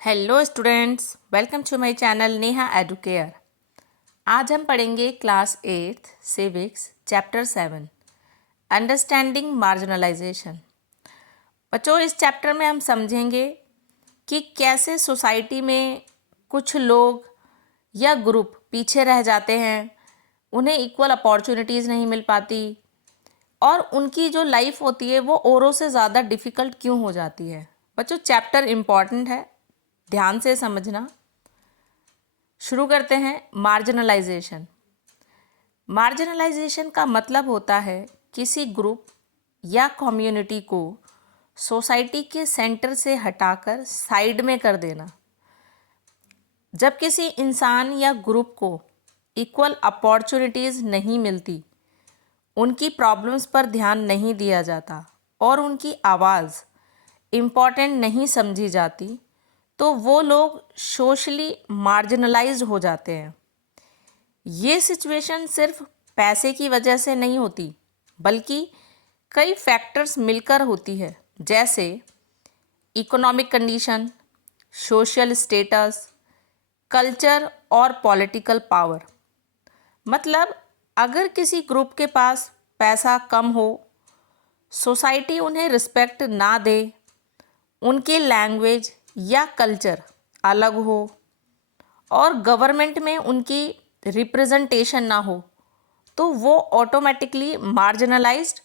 Hello students, welcome to my channel Neha Educare. आज हम पढ़ेंगे class 8 civics chapter 7 understanding marginalisation. बच्चों, इस चैप्टर में हम समझेंगे कि कैसे सोसाइटी में कुछ लोग या ग्रुप पीछे रह जाते हैं, उन्हें इक्वल अपॉर्चुनिटीज़ नहीं मिल पाती और उनकी जो लाइफ होती है वो औरों से ज़्यादा डिफ़िकल्ट क्यों हो जाती है। बच्चों, चैप्टर इम्पॉर्टेंट है, ध्यान से समझना। शुरू करते हैं। मार्जिनलाइजेशन। मार्जिनलाइजेशन का मतलब होता है किसी ग्रुप या कम्युनिटी को सोसाइटी के सेंटर से हटाकर साइड में कर देना। जब किसी इंसान या ग्रुप को इक्वल अपॉर्चुनिटीज़ नहीं मिलती, उनकी प्रॉब्लम्स पर ध्यान नहीं दिया जाता और उनकी आवाज़ इम्पॉर्टेंट नहीं समझी जाती, तो वो लोग सोशली मार्जिनलाइज्ड हो जाते हैं। ये सिचुएशन सिर्फ पैसे की वजह से नहीं होती, बल्कि कई फैक्टर्स मिलकर होती है, जैसे economic condition, social status, culture और पॉलिटिकल पावर। मतलब अगर किसी ग्रुप के पास पैसा कम हो, सोसाइटी उन्हें रिस्पेक्ट ना दे, उनकी लैंग्वेज या कल्चर अलग हो और गवर्नमेंट में उनकी रिप्रेजेंटेशन ना हो, तो वो ऑटोमेटिकली मार्जिनलाइज्ड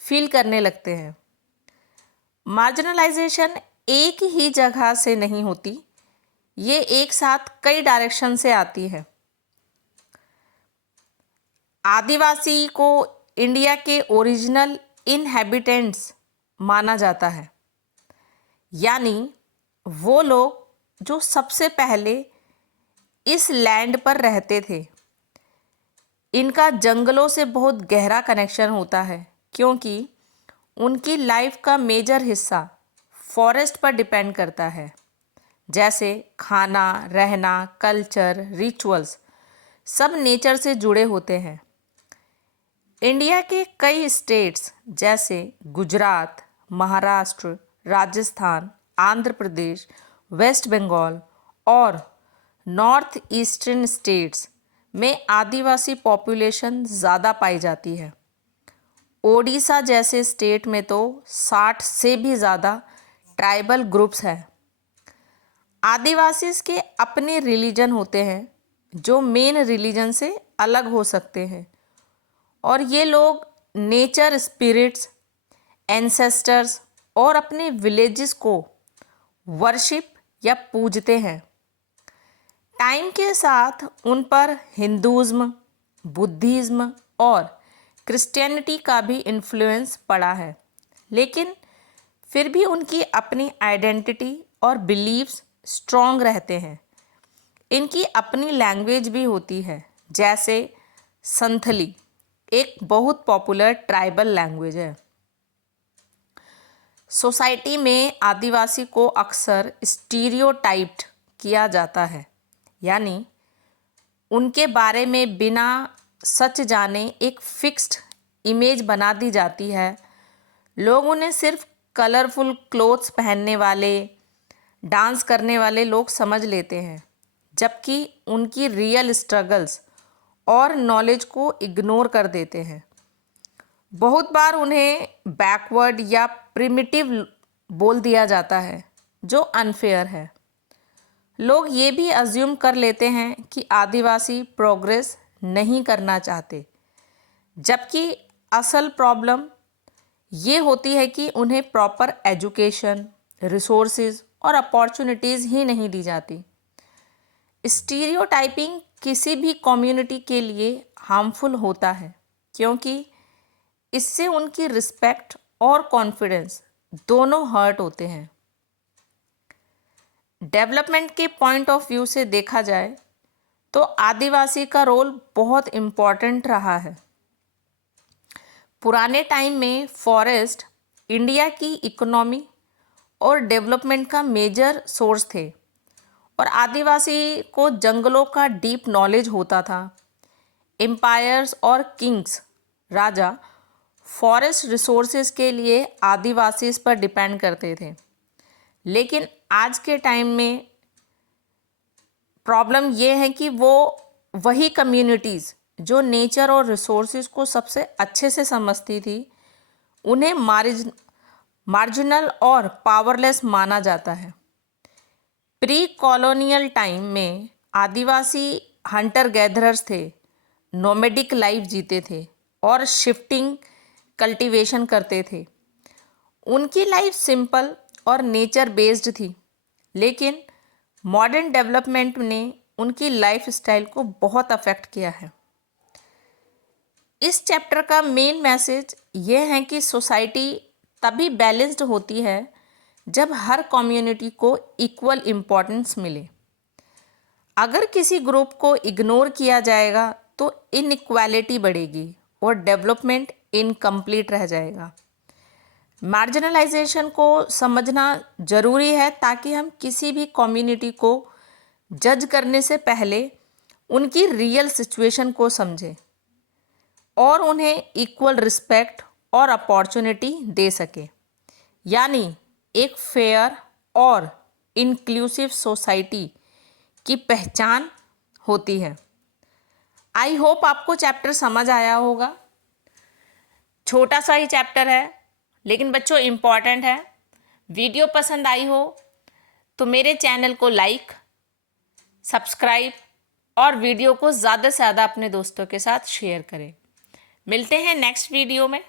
फील करने लगते हैं। मार्जिनलाइजेशन एक ही जगह से नहीं होती, ये एक साथ कई डायरेक्शन से आती है। आदिवासी को इंडिया के ओरिजिनल इनहैबिटेंट्स माना जाता है, यानी वो लोग जो सबसे पहले इस लैंड पर रहते थे। इनका जंगलों से बहुत गहरा कनेक्शन होता है, क्योंकि उनकी लाइफ का मेजर हिस्सा फॉरेस्ट पर डिपेंड करता है। जैसे खाना, रहना, कल्चर, रिचुअल्स सब नेचर से जुड़े होते हैं। इंडिया के कई स्टेट्स जैसे गुजरात, महाराष्ट्र, राजस्थान, आंध्र प्रदेश, वेस्ट बंगाल और नॉर्थ ईस्टर्न स्टेट्स में आदिवासी पॉपुलेशन ज़्यादा पाई जाती है। ओडिशा जैसे स्टेट में तो 60 से भी ज़्यादा ट्राइबल ग्रुप्स हैं। आदिवासीज़ के अपने रिलीजन होते हैं जो मेन रिलीजन से अलग हो सकते हैं, और ये लोग नेचर स्पिरिट्स, एंसेस्टर्स और अपने विलेजेस को वर्शिप या पूजते हैं। टाइम के साथ उन पर हिंदुज़्म, बुद्धिज़्म और क्रिश्चियनिटी का भी इन्फ्लुएंस पड़ा है, लेकिन फिर भी उनकी अपनी आइडेंटिटी और बिलीव्स स्ट्रॉन्ग रहते हैं। इनकी अपनी लैंग्वेज भी होती है, जैसे संथली एक बहुत पॉपुलर ट्राइबल लैंग्वेज है। सोसाइटी में आदिवासी को अक्सर स्टीरियोटाइप्ड किया जाता है, यानी उनके बारे में बिना सच जाने एक फिक्स्ड इमेज बना दी जाती है। लोग उन्हें सिर्फ कलरफुल क्लोथ्स पहनने वाले, डांस करने वाले लोग समझ लेते हैं, जबकि उनकी रियल स्ट्रगल्स और नॉलेज को इग्नोर कर देते हैं। बहुत बार उन्हें बैकवर्ड या प्रिमिटिव बोल दिया जाता है, जो अनफेयर है। लोग ये भी अज्यूम कर लेते हैं कि आदिवासी प्रोग्रेस नहीं करना चाहते, जबकि असल प्रॉब्लम ये होती है कि उन्हें प्रॉपर एजुकेशन, रिसोर्सेज और अपॉर्चुनिटीज़ ही नहीं दी जाती। स्टीरियोटाइपिंग किसी भी कम्युनिटी के लिए हार्मफुल होता है, क्योंकि इससे उनकी रिस्पेक्ट और कॉन्फिडेंस दोनों हर्ट होते हैं। डेवलपमेंट के पॉइंट ऑफ व्यू से देखा जाए तो आदिवासी का रोल बहुत इम्पॉर्टेंट रहा है। पुराने टाइम में फॉरेस्ट इंडिया की इकोनॉमी और डेवलपमेंट का मेजर सोर्स थे, और आदिवासी को जंगलों का डीप नॉलेज होता था। एम्पायर्स और किंग्स, राजा, फॉरेस्ट रिसोर्सेज के लिए आदिवासीज पर डिपेंड करते थे। लेकिन आज के टाइम में प्रॉब्लम ये है कि वो वही कम्युनिटीज़ जो नेचर और रिसोर्सेज को सबसे अच्छे से समझती थी, उन्हें मार्जिनल और पावरलेस माना जाता है। प्री कॉलोनियल टाइम में आदिवासी हंटर गैदरर्स थे, नोमैडिक लाइफ जीते थे और शिफ्टिंग कल्टीवेशन करते थे। उनकी लाइफ सिंपल और नेचर बेस्ड थी, लेकिन मॉडर्न डेवलपमेंट ने उनकी लाइफ स्टाइल को बहुत अफेक्ट किया है। इस चैप्टर का मेन मैसेज ये है कि सोसाइटी तभी बैलेंस्ड होती है जब हर कम्युनिटी को इक्वल इम्पोर्टेंस मिले। अगर किसी ग्रुप को इग्नोर किया जाएगा तो इनइक्वालिटी बढ़ेगी और डेवलपमेंट इनकम्प्लीट रह जाएगा। मार्जिनलाइजेशन को समझना ज़रूरी है ताकि हम किसी भी कम्युनिटी को जज करने से पहले उनकी रियल सिचुएशन को समझें और उन्हें इक्वल रिस्पेक्ट और अपॉर्चुनिटी दे सके, यानी एक फेयर और इंक्लूसिव सोसाइटी की पहचान होती है। आई होप आपको चैप्टर समझ आया होगा। छोटा सा ही चैप्टर है, लेकिन बच्चों इम्पॉर्टेंट है। वीडियो पसंद आई हो तो मेरे चैनल को लाइक, सब्सक्राइब और वीडियो को ज़्यादा से ज़्यादा अपने दोस्तों के साथ शेयर करें। मिलते हैं नेक्स्ट वीडियो में।